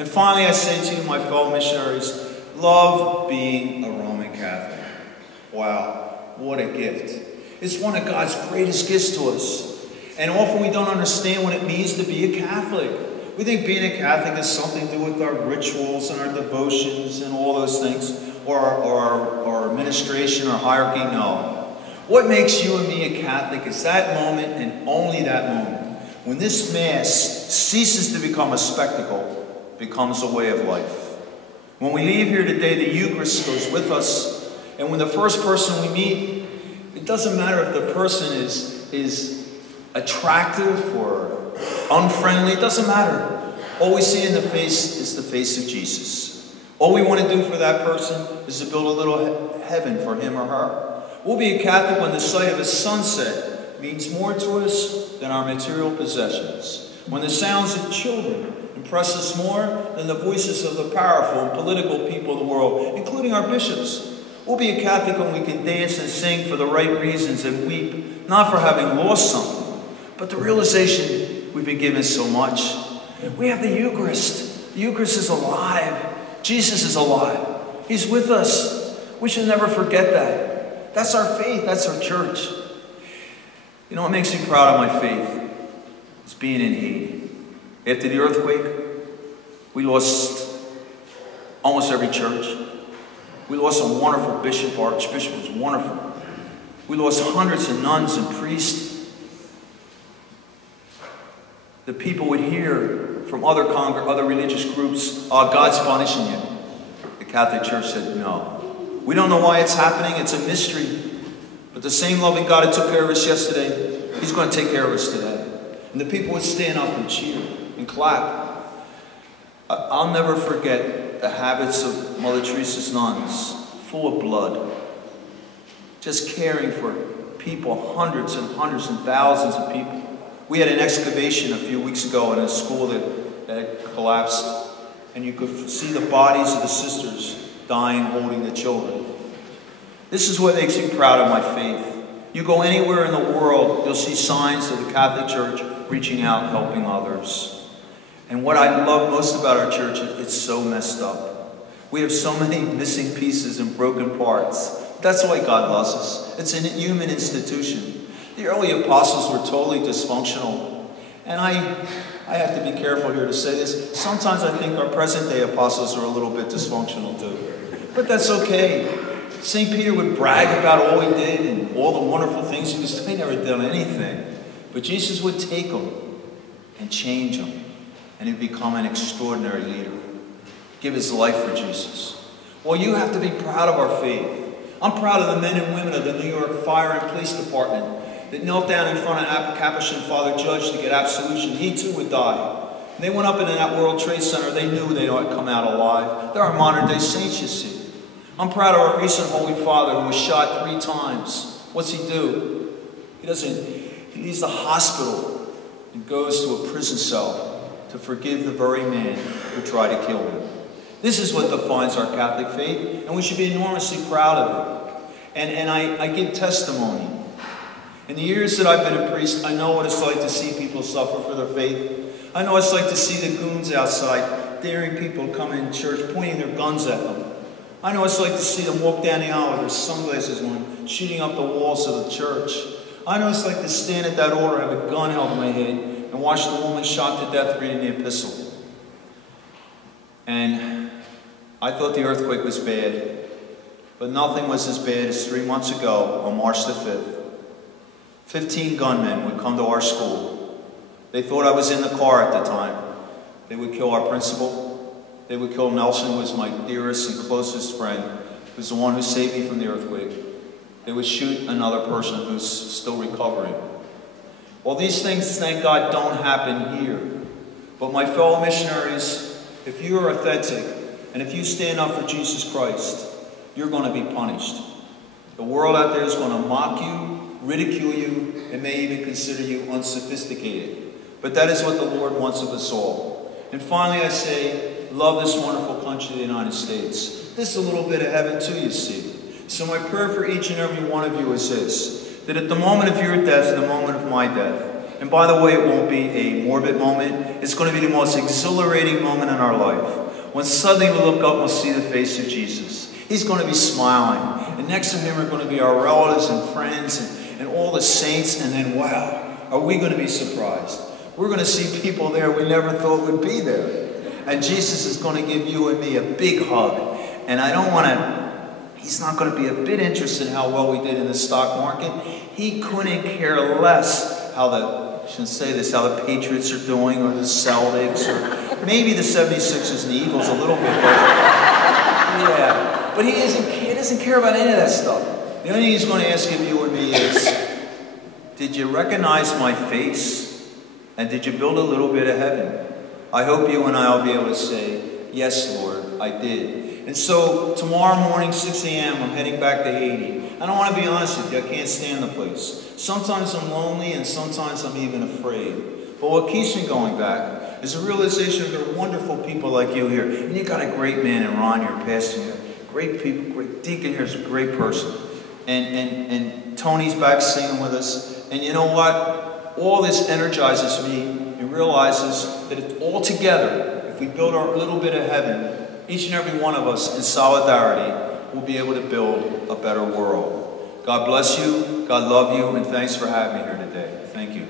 And finally, I say to you, my fellow missionaries, love being a Roman Catholic. Wow, what a gift. It's one of God's greatest gifts to us. And often we don't understand what it means to be a Catholic. We think being a Catholic has something to do with our rituals and our devotions and all those things, or our administration or hierarchy. No. What makes you and me a Catholic is that moment, and only that moment, when this Mass ceases to become a spectacle, becomes a way of life. When we leave here today, the Eucharist goes with us, and when the first person we meet, it doesn't matter if the person is attractive or unfriendly, it doesn't matter. All we see in the face is the face of Jesus. All we want to do for that person is to build a little heaven for him or her. We'll be a Catholic when the sight of a sunset means more to us than our material possessions. When the sounds of children impress us more than the voices of the powerful and political people of the world, including our bishops. We'll be a Catholic when we can dance and sing for the right reasons and weep, not for having lost something, but the realization we've been given so much. We have the Eucharist. The Eucharist is alive. Jesus is alive. He's with us. We should never forget that. That's our faith. That's our church. You know what makes me proud of my faith? It's being in Haiti. After the earthquake, we lost almost every church. We lost a wonderful bishop. Our archbishop was wonderful. We lost hundreds of nuns and priests. The people would hear from other religious groups, God's punishing you. The Catholic Church said, no. We don't know why it's happening. It's a mystery. But the same loving God who took care of us yesterday, He's going to take care of us today. And the people would stand up and cheer and clap. I'll never forget the habits of Mother Teresa's nuns, full of blood, just caring for people, hundreds and hundreds and thousands of people. We had an excavation a few weeks ago in a school that collapsed, and you could see the bodies of the sisters dying, holding the children. This is what makes me proud of my faith. You go anywhere in the world, you'll see signs of the Catholic Church reaching out, helping others. And what I love most about our church, it's so messed up. We have so many missing pieces and broken parts. That's why God loves us. It's a human institution. The early apostles were totally dysfunctional. And I have to be careful here to say this. Sometimes I think our present-day apostles are a little bit dysfunctional too. But that's okay. St. Peter would brag about all he did and all the wonderful things he was doing. He never done anything. But Jesus would take them and change them. And he'd become an extraordinary leader. Give his life for Jesus. Well, you have to be proud of our faith. I'm proud of the men and women of the New York Fire and Police Department that knelt down in front of Capuchin Father Judge to get absolution. He too would die. And they went up into that World Trade Center. They knew they'd come out alive. They're our modern-day saints, you see. I'm proud of our recent Holy Father who was shot 3 times. What's he do? He leaves the hospital and goes to a prison cell to forgive the very man who tried to kill him. This is what defines our Catholic faith, and we should be enormously proud of it. And I give testimony. In the years that I've been a priest, I know what it's like to see people suffer for their faith. I know what it's like to see the goons outside daring people to come in church, pointing their guns at them. I know what it's like to see them walk down the aisle with their sunglasses on, shooting up the walls of the church. I know what it's like to stand at that altar, have a gun held to my head, and watch the woman shot to death reading the epistle. And I thought the earthquake was bad, but nothing was as bad as 3 months ago on March the 5th. 15 gunmen would come to our school. They thought I was in the car at the time. They would kill our principal. They would kill Nelson, who was my dearest and closest friend, who's the one who saved me from the earthquake. They would shoot another person who's still recovering. Well, these things, thank God, don't happen here. But my fellow missionaries, if you are authentic, and if you stand up for Jesus Christ, you're going to be punished. The world out there is going to mock you, ridicule you, and may even consider you unsophisticated. But that is what the Lord wants of us all. And finally I say, love this wonderful country, the United States. This is a little bit of heaven too, you see. So my prayer for each and every one of you is this, that at the moment of your death, the moment of my death, And by the way, it won't be a morbid moment. It's going to be the most exhilarating moment in our life. When suddenly we look up and we'll see the face of Jesus. He's going to be smiling. And next to him are going to be our relatives and friends and all the saints. And then, wow, are we going to be surprised? We're going to see people there we never thought would be there. And Jesus is going to give you and me a big hug. And I don't want to, he's not going to be a bit interested in how well we did in the stock market. He couldn't care less how I shouldn't say this, how the Patriots are doing, or the Celtics, or maybe the 76ers and the Eagles a little bit. Yeah, but he doesn't care about any of that stuff. The only thing he's going to ask of you and me is, did you recognize my face? And did you build a little bit of heaven? I hope you and I will be able to say, yes, Lord, I did. And so tomorrow morning, 6 a.m., I'm heading back to Haiti. And I want to be honest with you, I can't stand the place. Sometimes I'm lonely and sometimes I'm even afraid. But what keeps me going back is a realization there are wonderful people like you here. And you got a great man in Ron, your pastor here. Great people, great deacon here is a great person. And Tony's back singing with us. And you know what? All this energizes me and realizes that it's all together, if we build our little bit of heaven, each and every one of us in solidarity will be able to build a better world. God bless you, God love you, and thanks for having me here today. Thank you.